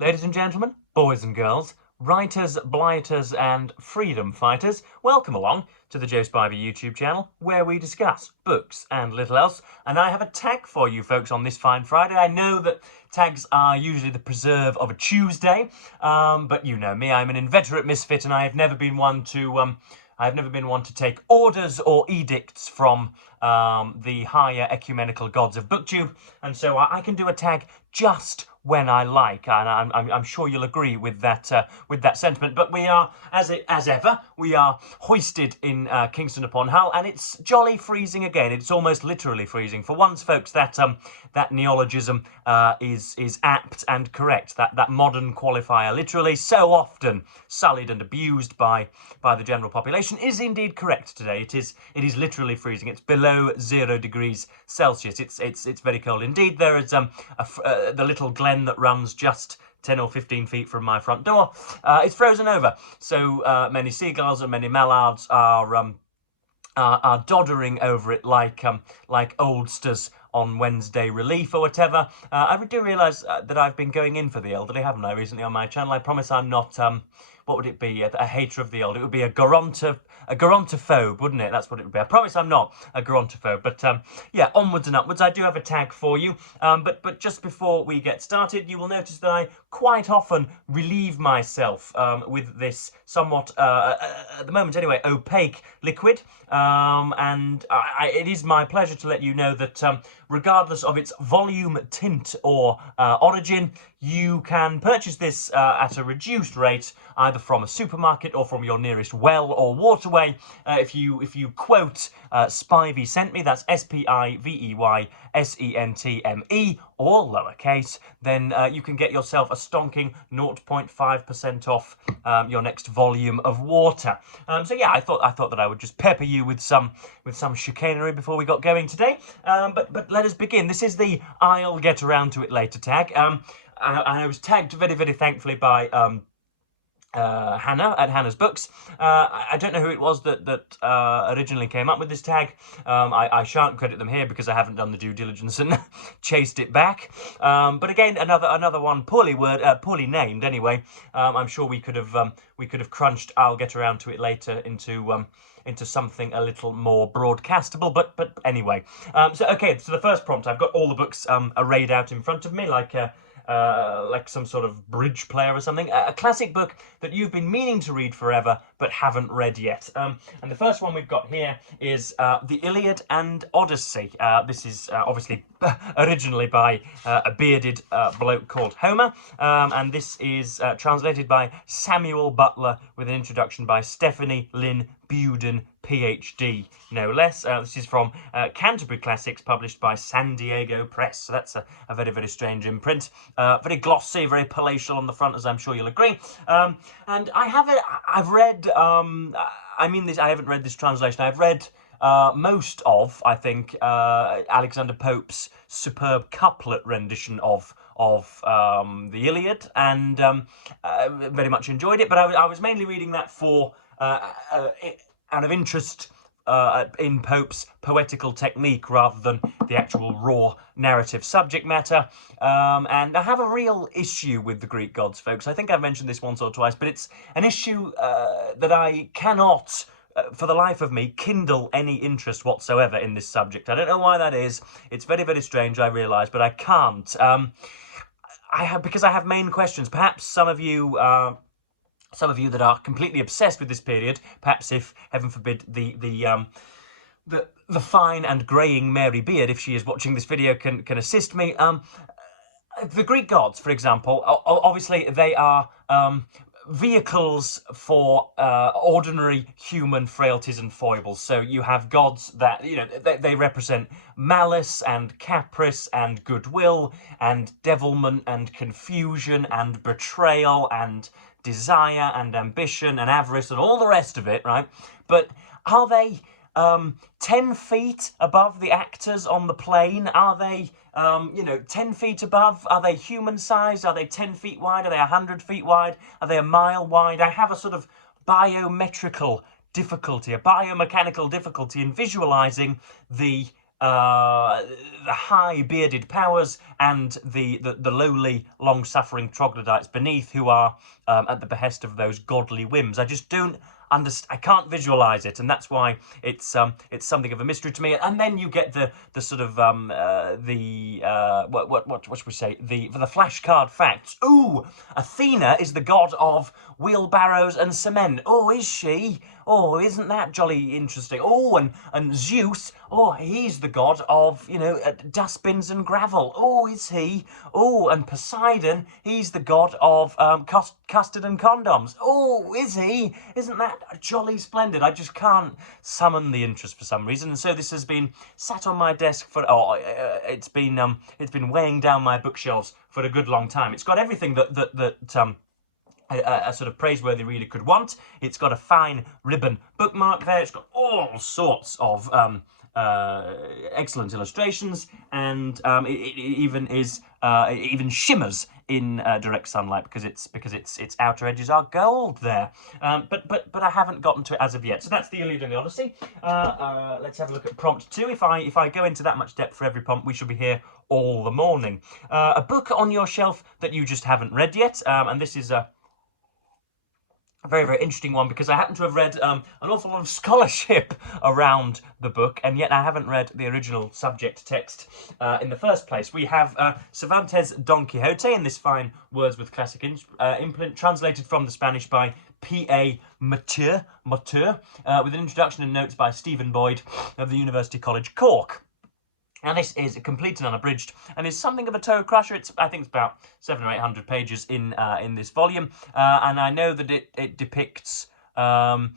Ladies and gentlemen, boys and girls, writers, blighters, and freedom fighters, welcome along to the Joe Spivey YouTube channel, where we discuss books and little else. And I have a tag for you folks on this fine Friday. I know that tags are usually the preserve of a Tuesday, but you know me, I'm an inveterate misfit, and I have never been one to take orders or edicts from the higher ecumenical gods of BookTube, and so I can do a tag just when I like, and I'm sure you'll agree with that sentiment. But we are, as ever, we are hoisted in Kingston upon Hull, and it's jolly freezing again. It's almost literally freezing. For once, folks, that neologism is apt and correct. That modern qualifier, literally so often sullied and abused by the general population, is indeed correct today. It is literally freezing. It's below 0 degrees Celsius. It's very cold indeed. There is the little glen that runs just 10 or 15 feet from my front door. It's frozen over, so many seagulls and many mallards are doddering over it like oldsters on Wednesday relief or whatever. I do realise that I've been going in for the elderly, haven't I, recently on my channel? I promise I'm not, what would it be, a hater of the old? It would be a gerontophobe, wouldn't it? That's what it would be. I promise I'm not a gerontophobe. But yeah, onwards and upwards. I do have a tag for you. But just before we get started, you will notice that I quite often relieve myself with this somewhat, at the moment anyway, opaque liquid. And it is my pleasure to let you know that regardless of its volume, tint, or origin, you can purchase this at a reduced rate, either from a supermarket or from your nearest well or waterway. If you quote Spivey sent me, that's SPIVEY all lowercase, then you can get yourself a stonking 0.5% off your next volume of water. So yeah, I thought that I would just pepper you with some chicanery before we got going today. But let us begin. This is the "I'll get around to it later" tag. I was tagged very, very thankfully by Hannah at Hannah's Books. I don't know who it was that originally came up with this tag. I shan't credit them here because I haven't done the due diligence and chased it back. But again, another one poorly named. Anyway, I'm sure we could have crunched "I'll get around to it later" into something a little more broadcastable, but anyway. So the first prompt, I've got all the books arrayed out in front of me like some sort of bridge player or something. A classic book that you've been meaning to read forever but haven't read yet. And the first one we've got here is the Iliad and Odyssey. This is obviously originally by a bearded bloke called Homer, and this is translated by Samuel Butler with an introduction by Stephanie Lynn Buden, PhD, no less. This is from Canterbury Classics, published by San Diego Press. So that's a very, very strange imprint. Very glossy, very palatial on the front, as I'm sure you'll agree. And I haven't read this translation. I've read most of, I think, Alexander Pope's superb couplet rendition of the Iliad, and very much enjoyed it. But I was mainly reading that for out of interest in Pope's poetical technique rather than the actual raw narrative subject matter. And I have a real issue with the Greek gods, folks. I think I've mentioned this once or twice, but it's an issue that I cannot, for the life of me, kindle any interest whatsoever in this subject. I don't know why that is. It's very, very strange, I realise, but I can't. Because I have main questions. Perhaps some of you that are completely obsessed with this period, perhaps if, heaven forbid, the fine and greying Mary Beard, if she is watching this video, can assist me. The Greek gods, for example, obviously they are vehicles for ordinary human frailties and foibles. So you have gods that, they represent malice and caprice and goodwill and devilment and confusion and betrayal and desire and ambition and avarice and all the rest of it, right? But are they 10 feet above the actors on the plane? Are they 10 feet above? Are they human-sized? Are they 10 feet wide? Are they 100 feet wide? Are they a mile wide? I have a sort of biomechanical difficulty in visualizing the the high bearded powers and the lowly, long-suffering troglodytes beneath, who are at the behest of those godly whims. I just don't understand. I can't visualize it, and that's why it's something of a mystery to me. And then you get the sort of what should we say, the flashcard facts. Ooh, Athena is the god of wheelbarrows and cement. Oh, is she? Oh, isn't that jolly interesting? Oh, and Zeus, oh, he's the god of, you know, dustbins and gravel. Oh, is he? Oh, and Poseidon, he's the god of custard and condoms. Oh, is he? Isn't that jolly splendid? I just can't summon the interest for some reason, and so this has been sat on my desk for, it's been weighing down my bookshelves for a good long time. It's got everything that a sort of praiseworthy reader could want. It's got a fine ribbon bookmark there. It's got all sorts of excellent illustrations, and it even shimmers in direct sunlight because its outer edges are gold there. But I haven't gotten to it as of yet. So that's the Iliad and the Odyssey. Let's have a look at prompt 2. If I go into that much depth for every prompt, we shall be here all the morning. A book on your shelf that you just haven't read yet, and this is a very, very interesting one because I happen to have read an awful lot of scholarship around the book, and yet I haven't read the original subject text in the first place. We have Cervantes' Don Quixote in this fine Wordsworth classic imprint, translated from the Spanish by P.A. Mature, with an introduction and notes by Stephen Boyd of the University College Cork. Now this is complete and unabridged, and is something of a toe crusher. I think it's about 700 or 800 pages in this volume, and I know that it depicts a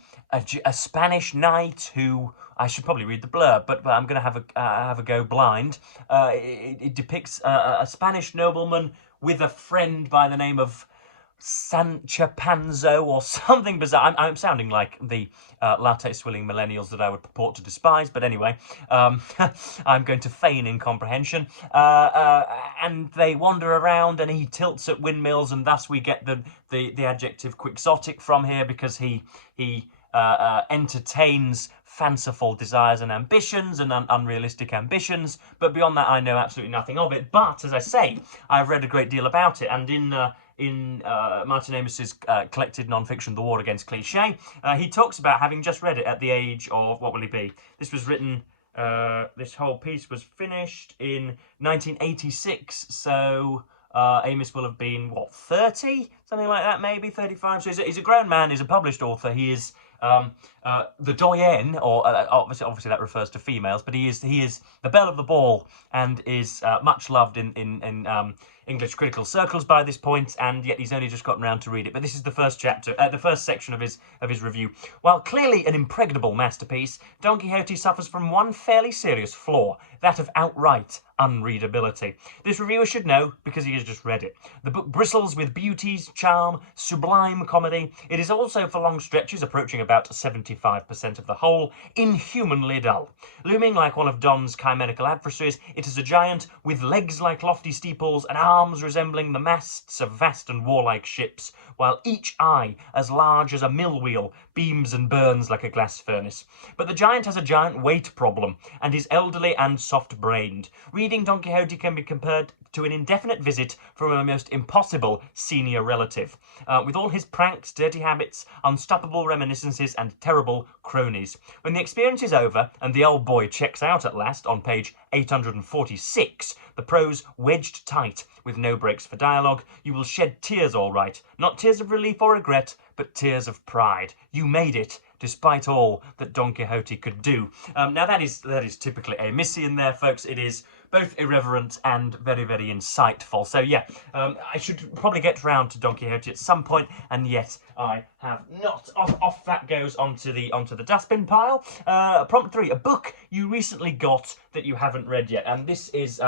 Spanish knight who, I should probably read the blurb, but I'm going to have a go blind. It depicts a Spanish nobleman with a friend by the name of Sancho Panzo or something bizarre. I'm sounding like the latte-swilling millennials that I would purport to despise, but anyway, I'm going to feign incomprehension. And they wander around, and he tilts at windmills, and thus we get the adjective quixotic from here, because he entertains fanciful desires and ambitions and unrealistic ambitions, but beyond that I know absolutely nothing of it. But as I say, I've read a great deal about it, and in Martin Amis's collected non-fiction, The War Against Cliché, he talks about having just read it at the age of, what will he be? This was written, this whole piece was finished in 1986, so Amis will have been, what, 30? Something like that, maybe, 35. So he's a grown man, he's a published author, he is the doyen, or obviously that refers to females, but he is the belle of the ball, and is much loved in English critical circles by this point, and yet he's only just gotten around to read it. But this is the first chapter, the first section of his review. While clearly an impregnable masterpiece, Don Quixote suffers from one fairly serious flaw, that of outright unreadability. This reviewer should know, because he has just read it. The book bristles with beauties, charm, sublime comedy. It is also, for long stretches, approaching about 75% of the whole, inhumanly dull. Looming like one of Don's chimerical adversaries, it is a giant with legs like lofty steeples and arms resembling the masts of vast and warlike ships, while each eye, as large as a mill wheel, beams and burns like a glass furnace. But the giant has a giant weight problem, and is elderly and soft-brained. Reading Don Quixote can be compared to an indefinite visit from a most impossible senior relative, with all his pranks, dirty habits, unstoppable reminiscences, and terrible cronies. When the experience is over, and the old boy checks out at last on page 846, the prose wedged tight, with no breaks for dialogue, you will shed tears all right. Not tears of relief or regret, but tears of pride. You made it, despite all that Don Quixote could do. Now that is typically Amisian there, folks. It is both irreverent and very, very insightful. So yeah, I should probably get round to Don Quixote at some point, and yet I have not. Off that goes onto the dustbin pile. Prompt 3, a book you recently got that you haven't read yet, and this is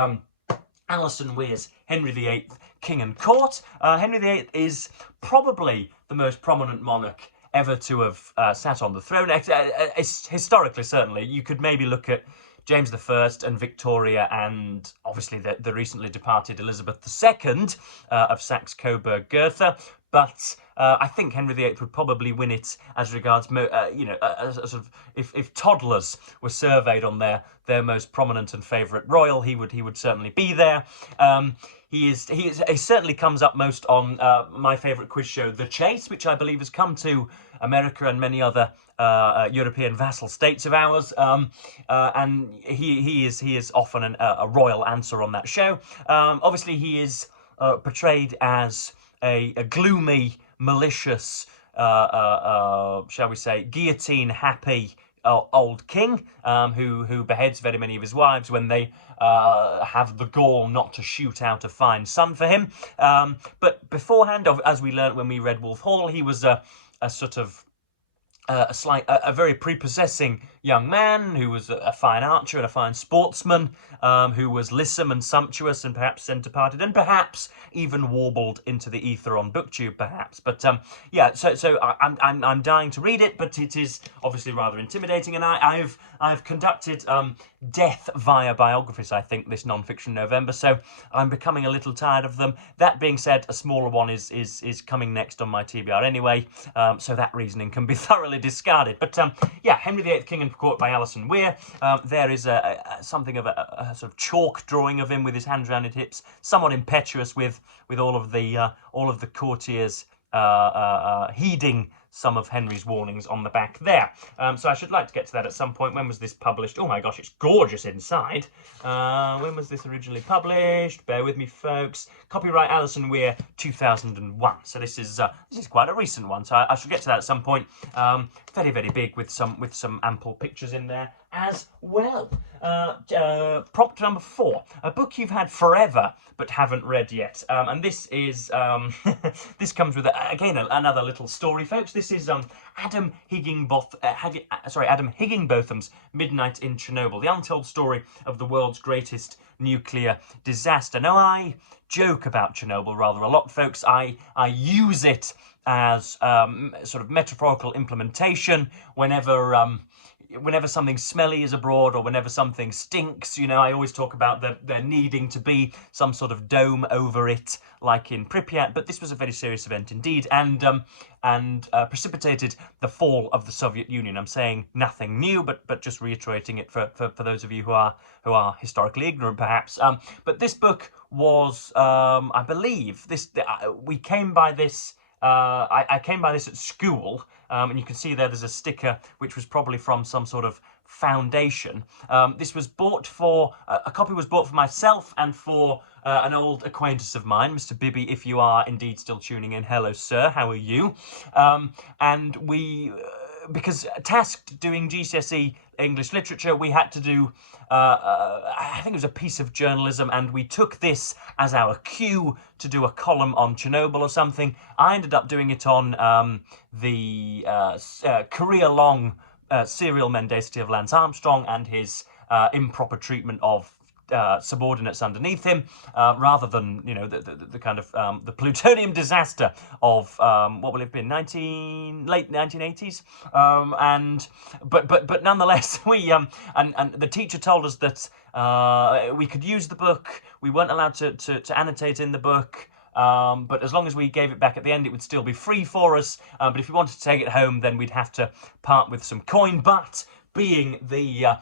Alison Weir's Henry VIII, King and Court. Henry VIII is probably the most prominent monarch ever to have sat on the throne. Historically, certainly. You could maybe look at James I and Victoria, and obviously the recently departed Elizabeth II of Saxe-Coburg-Gotha. but I think Henry VIII would probably win it as regards, sort of if toddlers were surveyed on their most prominent and favourite royal, he would certainly be there. He certainly comes up most on my favourite quiz show, The Chase, which I believe has come to America and many other European vassal states of ours, and he is often a royal answer on that show. Obviously, he is portrayed as a gloomy, malicious, shall we say, guillotine-happy old king who beheads very many of his wives when they have the gall not to shoot out a fine son for him. But beforehand, as we learnt when we read Wolf Hall, he was a sort of a very prepossessing young man who was a fine archer and a fine sportsman, who was lissom and sumptuous and perhaps centre-parted and perhaps even warbled into the ether on BookTube, perhaps. But yeah, so I'm dying to read it, but it is obviously rather intimidating, and I've conducted death via biographies, I think, this non-fiction November, so I'm becoming a little tired of them. That being said, a smaller one is coming next on my TBR anyway, so that reasoning can be thoroughly discarded. But yeah, Henry VIII, King and Court by Alison Weir. There is something of a sort of chalk drawing of him with his hands round his hips, somewhat impetuous with all of the courtiers heeding some of Henry's warnings on the back there. So I should like to get to that at some point. When was this published? Oh my gosh, it's gorgeous inside. When was this originally published? Bear with me, folks. Copyright Alison Weir, 2001. So this is quite a recent one. So I should get to that at some point. Very, very big with some ample pictures in there as well. Prompt number 4, a book you've had forever but haven't read yet, and this is this comes with again another little story, folks. This is Adam Higginbotham's Midnight in Chernobyl, the untold story of the world's greatest nuclear disaster. Now, I joke about Chernobyl rather a lot, folks. I use it as sort of metaphorical implementation whenever something smelly is abroad or whenever something stinks. You know, I always talk about there needing to be some sort of dome over it, like in Pripyat. But this was a very serious event indeed, and precipitated the fall of the Soviet Union. I'm saying nothing new, but just reiterating it for those of you who are historically ignorant, perhaps. But this book was, I believe, we came by this. I came by this at school, and you can see there's a sticker which was probably from some sort of foundation. This was bought for, a copy was bought for myself and for an old acquaintance of mine, Mr. Bibby, if you are indeed still tuning in. Hello, sir, how are you? And we, because tasked doing GCSE English literature, we had to do, I think it was a piece of journalism, and we took this as our cue to do a column on Chernobyl or something. I ended up doing it on the career-long serial mendacity of Lance Armstrong and his improper treatment of subordinates underneath him, rather than, you know, the kind of the plutonium disaster of what will it have been, late 1980s, but nonetheless we and the teacher told us that we could use the book. We weren't allowed to annotate in the book. But as long as we gave it back at the end, it would still be free for us. But if we wanted to take it home, then we'd have to part with some coin. But being the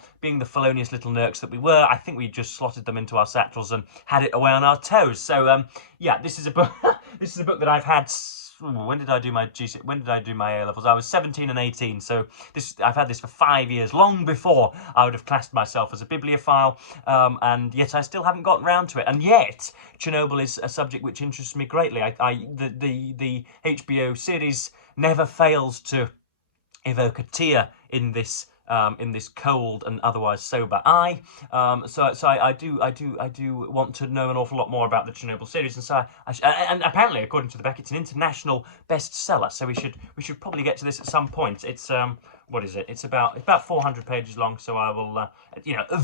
felonious little nerks that we were, I think we just slotted them into our satchels and had it away on our toes. So yeah, this is a book. This is a book that I've had. When did I do my A levels? I was 17 and 18. So I've had this for 5 years, long before I would have classed myself as a bibliophile. And yet I still haven't gotten round to it. And yet Chernobyl is a subject which interests me greatly. The HBO series never fails to evoke a tear in this cold and otherwise sober eye. So I do want to know an awful lot more about the Chernobyl series, and so and apparently, according to the back, it's an international bestseller. So we should probably get to this at some point. It's what is it? It's about 400 pages long. So I will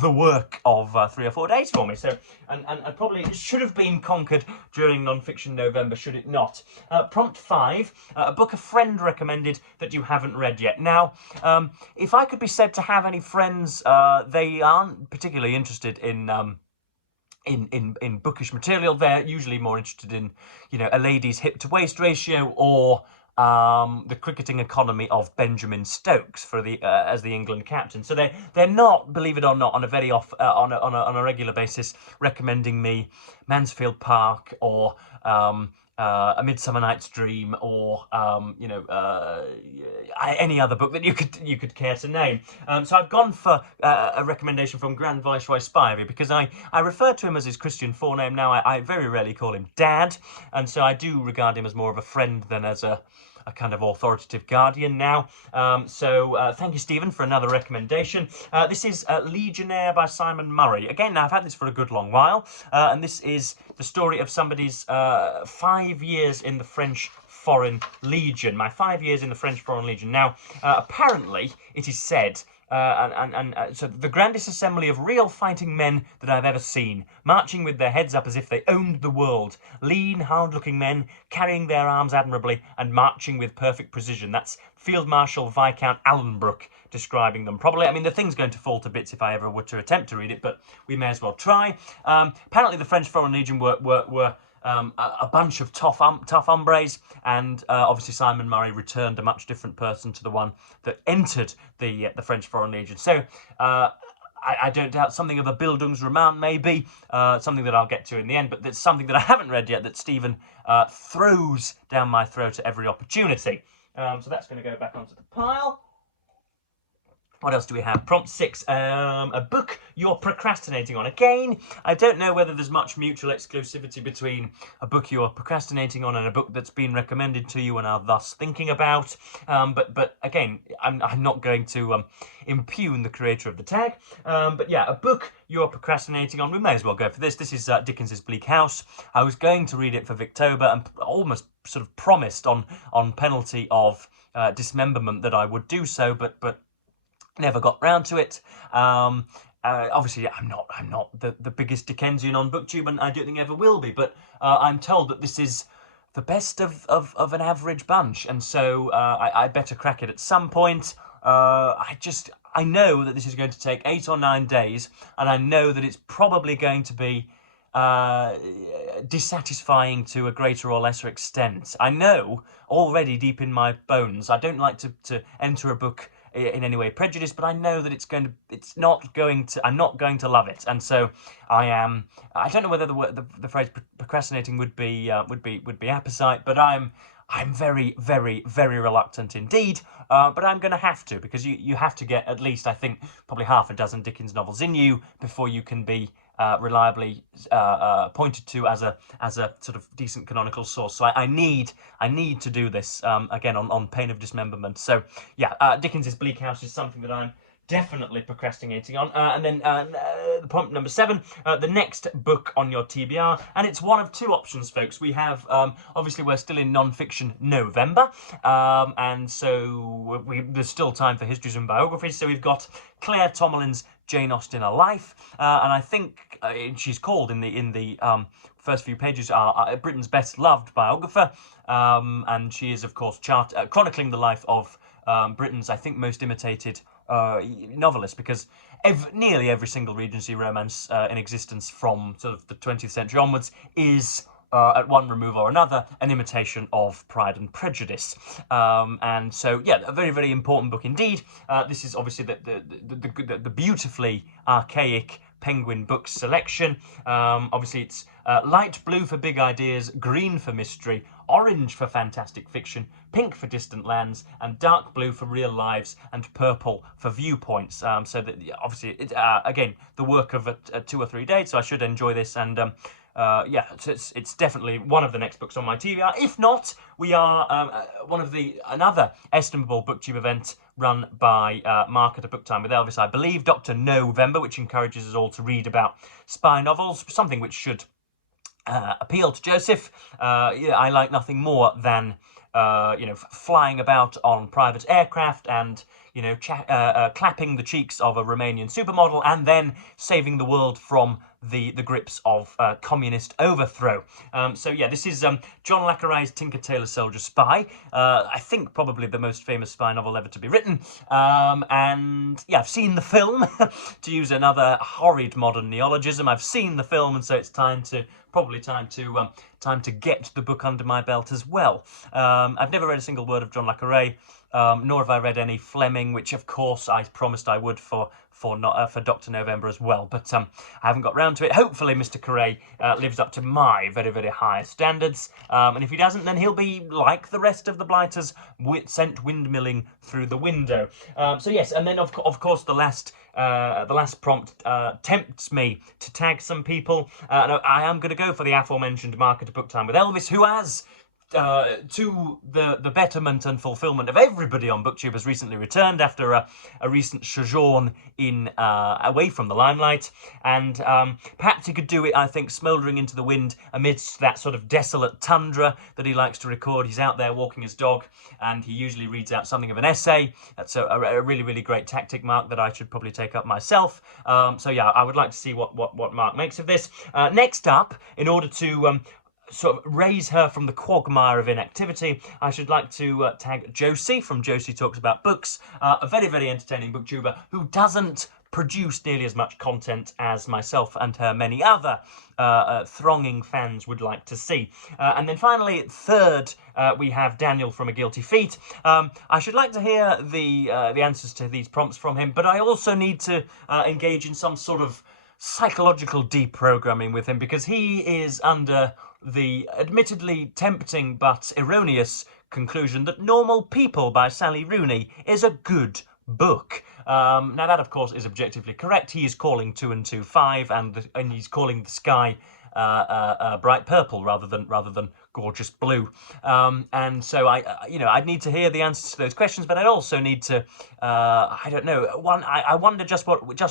the work of 3 or 4 days for me. So and probably it should have been conquered during non-fiction November, should it not? Prompt 5, a book a friend recommended that you haven't read yet. Now, if I could be said to have any friends, they aren't particularly interested in in bookish material. They're usually more interested in, you know, a lady's hip to waist ratio, or the cricketing economy of Benjamin Stokes for the as the England captain. So they're not, believe it or not, on a very on a regular basis recommending me Mansfield Park or A Midsummer Night's Dream, or you know, any other book that you could care to name. So I've gone for a recommendation from Grand Viceroy Spivey, because I refer to him as his Christian forename now. I very rarely call him Dad, and so I do regard him as more of a friend than as a kind of authoritative guardian now. So thank you, Stephen, for another recommendation. This is Legionnaire by Simon Murray. Again, I've had this for a good long while, and this is the story of somebody's 5 years in the French Foreign Legion. My 5 years in the French Foreign Legion. Now, apparently, it is said, so the grandest assembly of real fighting men that I've ever seen, marching with their heads up as if they owned the world. Lean, hard-looking men, carrying their arms admirably and marching with perfect precision. That's Field Marshal Viscount Alanbrooke describing them. Probably, I mean, the thing's going to fall to bits if I ever were to attempt to read it, but we may as well try. Apparently, the French Foreign Legion were a bunch of tough hombres, and obviously Simon Murray returned a much different person to the one that entered the French Foreign Legion. So I don't doubt something of a Bildungsroman, maybe, something that I'll get to in the end, but there's something that I haven't read yet that Stephen throws down my throat at every opportunity. So that's going to go back onto the pile. What else do we have? Prompt 6, a book you're procrastinating on. Again, I don't know whether there's much mutual exclusivity between a book you're procrastinating on and a book that's been recommended to you and are thus thinking about. But again, I'm not going to impugn the creator of the tag. But yeah, a book you're procrastinating on. We may as well go for this. This is Dickens's Bleak House. I was going to read it for Victober and almost sort of promised on penalty of dismemberment that I would do so, but never got round to it. Obviously, I'm not the biggest Dickensian on BookTube, and I don't think ever will be. But I'm told that this is the best of an average bunch, and so I better crack it at some point. I know that this is going to take 8 or 9 days, and I know that it's probably going to be dissatisfying to a greater or lesser extent. I know already deep in my bones. I don't like to enter a book in any way prejudiced, but I know that I'm not going to love it, and so I don't know whether the phrase procrastinating would be apposite, but I'm very, very, very reluctant indeed, but I'm going to have to, because you have to get at least, I think, probably half a dozen Dickens novels in you before you can be reliably pointed to as a sort of decent canonical source. So I need to do this again on pain of dismemberment. So yeah, Dickens's Bleak House is something that I'm definitely procrastinating on. And then prompt number 7, the next book on your TBR, and it's one of 2 options, folks. We have obviously we're still in non-fiction November, and so there's still time for histories and biographies. So we've got Claire Tomalin's Jane Austen: A Life, and I think she's called in the first few pages Britain's best loved biographer, and she is of course chronicling the life of Britain's, I think, most imitated novelist, because nearly every single Regency romance in existence from sort of the 20th century onwards is at one remove or another an imitation of Pride and Prejudice, and so yeah, a very, very important book indeed. This is obviously the beautifully archaic Penguin Books selection. Obviously it's light blue for big ideas, green for mystery, orange for fantastic fiction, pink for distant lands, and dark blue for real lives, and purple for viewpoints. So that obviously it's again the work of 2 or 3 days. So I should enjoy this, and yeah, it's definitely one of the next books on my TBR. If not, we are another estimable BookTube event run by Mark at A Book Time with Elvis, I believe, Dr. November, which encourages us all to read about spy novels, something which should appeal to Joseph. Yeah, I like nothing more than flying about on private aircraft and clapping the cheeks of a Romanian supermodel and then saving the world from the grips of communist overthrow. So yeah, this is John le Carré's Tinker Tailor Soldier Spy. I think probably the most famous spy novel ever to be written. And yeah, I've seen the film, to use another horrid modern neologism. I've seen the film, and so it's probably time to get the book under my belt as well. I've never read a single word of John le Carré, nor have I read any Fleming, which of course I promised I would for Dr. November as well, but I haven't got round to it. Hopefully Mr. Carré lives up to my very, very high standards, and if he doesn't, then he'll be like the rest of the blighters, sent windmilling through the window. So yes, and then of course the last prompt tempts me to tag some people. I am going to go for the aforementioned Market Book Time with Elvis, who has, to the betterment and fulfilment of everybody on BookTube, has recently returned after a recent sojourn in away from the limelight, and perhaps he could do it, I think, smouldering into the wind amidst that sort of desolate tundra that he likes to record. He's out there walking his dog, and he usually reads out something of an essay. That's a really, really great tactic, Mark, that I should probably take up myself. So yeah, I would like to see what Mark makes of this. Next up, in order to sort of raise her from the quagmire of inactivity, I should like to tag Josie from Josie Talks About Books, a very, very entertaining booktuber who doesn't produce nearly as much content as myself and her many other thronging fans would like to see. And then finally, third, we have Daniel from A Guilty Feet. I should like to hear the answers to these prompts from him, but I also need to engage in some sort of psychological deprogramming with him, because he is under the admittedly tempting but erroneous conclusion that Normal People by Sally Rooney is a good book. Now that, of course, is objectively correct. He is calling 2 and 2 5, and he's calling the sky bright purple rather than gorgeous blue. And so I'd need to hear the answers to those questions, but I'd also need to, I don't know. I wonder just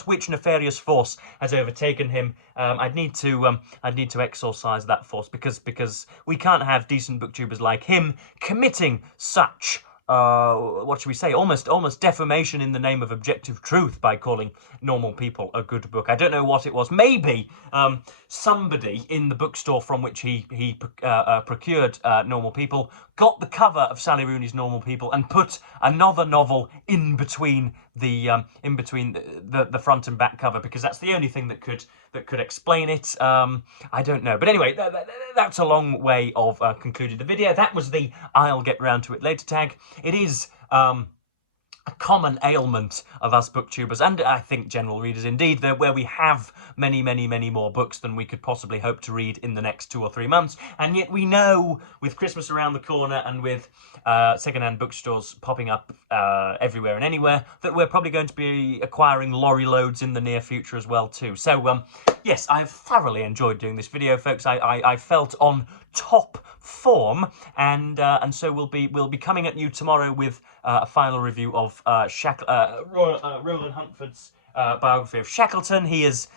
which nefarious force has overtaken him. I'd need to exorcise that force, because we can't have decent booktubers like him committing such, what should we say, almost defamation in the name of objective truth by calling Normal People a good book. I don't know what it was. Maybe somebody in the bookstore from which he procured Normal People got the cover of Sally Rooney's Normal People and put another novel in between the front and back cover, because that's the only thing that could explain it. I don't know, but anyway, that's a long way of concluding the video. That was the I'll get round to it later tag. It is a common ailment of us booktubers, and I think general readers indeed, where we have many, many, many more books than we could possibly hope to read in the next 2 or 3 months, and yet we know, with Christmas around the corner and with second-hand bookstores popping up everywhere and anywhere, that we're probably going to be acquiring lorry loads in the near future as well too. So yes, I've thoroughly enjoyed doing this video, folks. I felt on top form, and so we'll be coming at you tomorrow with a final review of Roland Huntford's biography of Shackleton. He is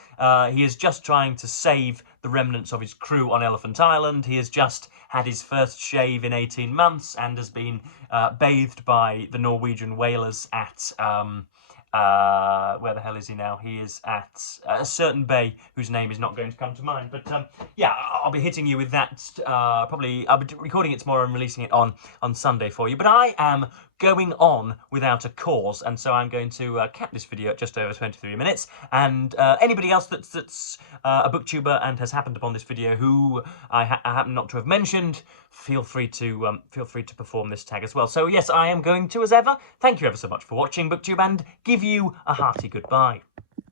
just trying to save the remnants of his crew on Elephant Island. He has just had his first shave in 18 months and has been bathed by the Norwegian whalers at where the hell is he now? He is at a certain bay whose name is not going to come to mind. But yeah, I'll be hitting you with that. Probably I'll be recording it tomorrow and releasing it on Sunday for you. But I am going on without a cause, and so I'm going to cap this video at just over 23 minutes. And anybody else that's a booktuber and has happened upon this video who I happen not to have mentioned, feel free to perform this tag as well. So yes, I am going to, as ever, thank you ever so much for watching BookTube, and give you a hearty goodbye.